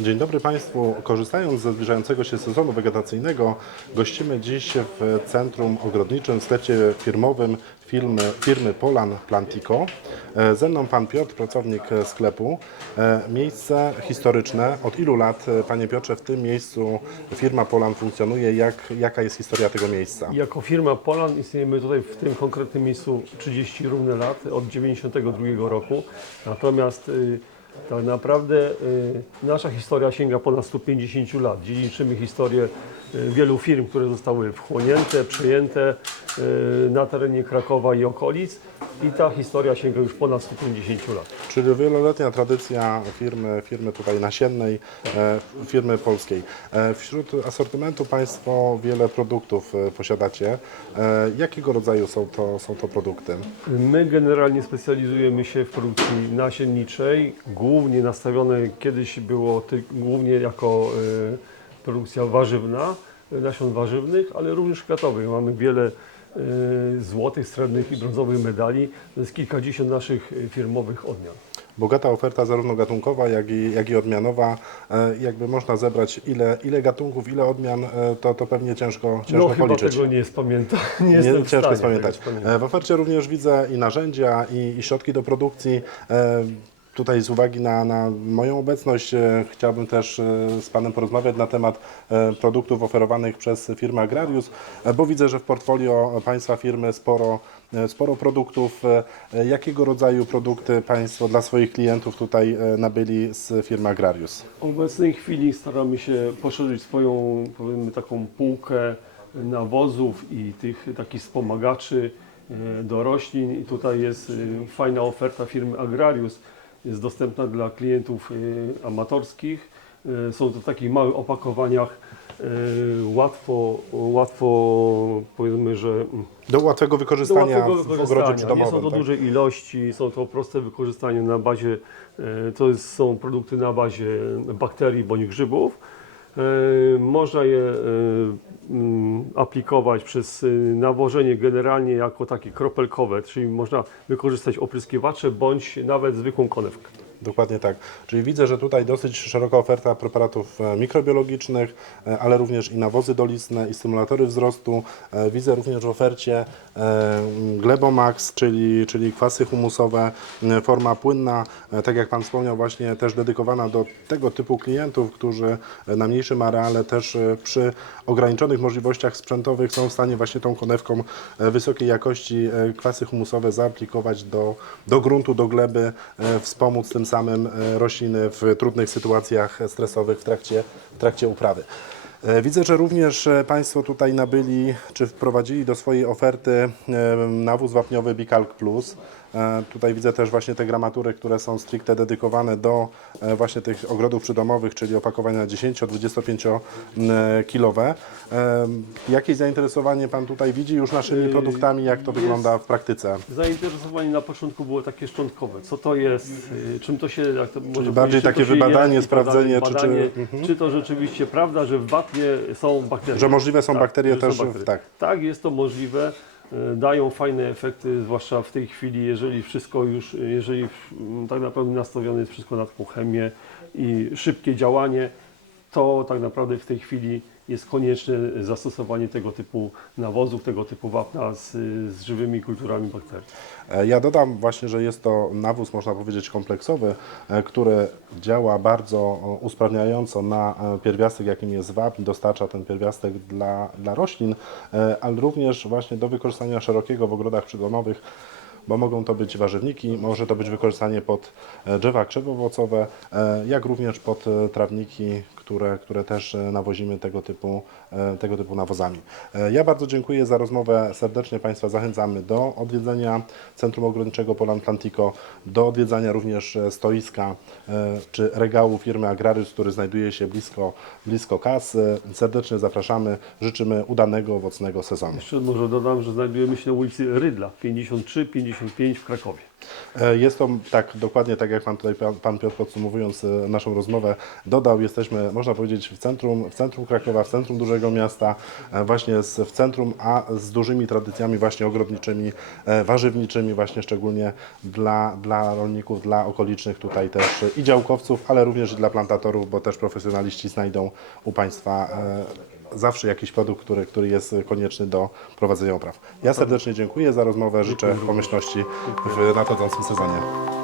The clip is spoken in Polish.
Dzień dobry Państwu. Korzystając ze zbliżającego się sezonu wegetacyjnego, gościmy dziś w centrum ogrodniczym, w sklepie firmowym firmy, firmy Polan Plantico. E, Ze mną Pan Piotr, pracownik sklepu. E, Miejsce historyczne. Od ilu lat, e, Panie Piotrze, w tym miejscu firma Polan funkcjonuje? Jak, jaka jest historia tego miejsca? Jako firma Polan istniejemy tutaj w tym konkretnym miejscu 30 równe lat, od 92 roku. Natomiast y, tak naprawdę y, nasza historia sięga ponad 150 lat. Dziedziczymy historię y, wielu firm, które zostały wchłonięte, przejęte y, na terenie Krakowa i okolic. I ta historia sięga już ponad 150 lat. Czyli wieloletnia tradycja firmy, firmy tutaj nasiennej, e, firmy polskiej. E, Wśród asortymentu Państwo wiele produktów e, posiadacie. Jakiego rodzaju są to, są to produkty? My generalnie specjalizujemy się w produkcji nasienniczej, głównie nastawione kiedyś było głównie jako produkcja warzywna, nasion warzywnych, ale również kwiatowych. Mamy wiele złotych, srebrnych i brązowych medali. To jest kilkadziesiąt naszych y, firmowych odmian. Bogata oferta zarówno gatunkowa, jak i, jak i odmianowa. E, Jakby można zebrać ile, ile gatunków, ile odmian, e, to, to pewnie ciężko, ciężko No chyba policzyć. tego nie spamiętam. Nie, Nie, ciężko stanie jest pamiętać. E, W ofercie również widzę i narzędzia, i, i środki do produkcji. E, Tutaj z uwagi na, na moją obecność e, chciałbym też e, z Panem porozmawiać na temat e, produktów oferowanych przez firmę Agrarius, e, bo widzę, że w portfolio Państwa firmy sporo, e, sporo produktów. E, Jakiego rodzaju produkty Państwo dla swoich klientów tutaj e, nabyli z firmy Agrarius? W obecnej chwili staramy się poszerzyć swoją, powiedzmy, taką półkę nawozów i tych takich wspomagaczy e, do roślin. I tutaj jest e, fajna oferta firmy Agrarius. Jest dostępna dla klientów e, amatorskich. E, Są to w takich małych opakowaniach. e, Łatwo, łatwo powiedzmy, że mm, Do łatwego do wykorzystania łatwego w ogrodzie wykorzystania. Nie przydomowym. są to tak? duże ilości, są to proste wykorzystanie na bazie, to jest, są produkty na bazie bakterii bądź grzybów. E, Można je e, mm, aplikować przez e, nawożenie generalnie jako takie kropelkowe, czyli można wykorzystać opryskiwacze bądź nawet zwykłą konewkę. Dokładnie tak. Czyli widzę, że tutaj dosyć szeroka oferta preparatów e, mikrobiologicznych, e, ale również i nawozy dolistne, i stymulatory wzrostu. E, Widzę również w ofercie Glebomax, czyli, czyli kwasy humusowe, forma płynna, tak jak Pan wspomniał, właśnie też dedykowana do tego typu klientów, którzy na mniejszym areale też przy ograniczonych możliwościach sprzętowych są w stanie właśnie tą konewką wysokiej jakości kwasy humusowe zaaplikować do, do gruntu, do gleby, wspomóc tym samym e, rośliny w trudnych sytuacjach stresowych w trakcie, w trakcie uprawy. E, Widzę, że również e, Państwo tutaj nabyli, czy wprowadzili do swojej oferty nawóz wapniowy Bikalk Plus. E, Tutaj widzę też właśnie te gramatury, które są stricte dedykowane do e, właśnie tych ogrodów przydomowych, czyli opakowania 10-25 kilowe. E, Jakieś zainteresowanie Pan tutaj widzi już naszymi produktami, jak to wygląda w praktyce? Zainteresowanie na początku było takie szczątkowe. Co to jest? Czym to się... Jak to bardziej takie wybadanie, jest sprawdzenie, czy- badanie, czy- czy to rzeczywiście prawda, że w wapnie są bakterie. Że możliwe są bakterie że są też w- bakterie. tak. Tak, jest to możliwe. Y, Dają fajne efekty, zwłaszcza w tej chwili, jeżeli wszystko już, jeżeli tak naprawdę nastawione jest wszystko na taką chemię i szybkie działanie, to tak naprawdę w tej chwili jest konieczne zastosowanie tego typu nawozów, tego typu wapna z, z żywymi kulturami bakterii. E, Ja dodam właśnie, że jest to nawóz, można powiedzieć, kompleksowy, e, który działa bardzo usprawniająco na e, pierwiastek, jakim jest wapń, dostarcza ten pierwiastek dla, dla roślin, ale również właśnie do wykorzystania szerokiego w ogrodach przydomowych, bo mogą to być warzywniki, może to być wykorzystanie pod drzewa krzewowocowe, jak również pod trawniki, które, które też e, nawozimy tego typu, e, tego typu nawozami. E, Ja bardzo dziękuję za rozmowę. Serdecznie Państwa zachęcamy do odwiedzenia Centrum Ogrodniczego Polan do odwiedzania również stoiska czy regału firmy Agrarius, który znajduje się blisko, blisko kas. Serdecznie zapraszamy. Życzymy udanego, owocnego sezonu. Jeszcze może dodam, że znajdujemy się na ulicy Rydla 53-55 w Krakowie. E, Jest to tak, dokładnie tak jak Pan tutaj, Pan, pan Piotr podsumowując e, naszą rozmowę dodał, jesteśmy, można powiedzieć, w centrum, w centrum Krakowa, w centrum dużego miasta, e, właśnie z, w centrum, a z dużymi tradycjami właśnie ogrodniczymi, warzywniczymi, właśnie szczególnie dla, dla rolników, dla okolicznych tutaj też i działkowców, ale również i dla plantatorów, bo też profesjonaliści znajdą u Państwa zawsze jakiś produkt, który, który jest konieczny do prowadzenia upraw. Ja serdecznie dziękuję za rozmowę, życzę pomyślności w nadchodzącym sezonie.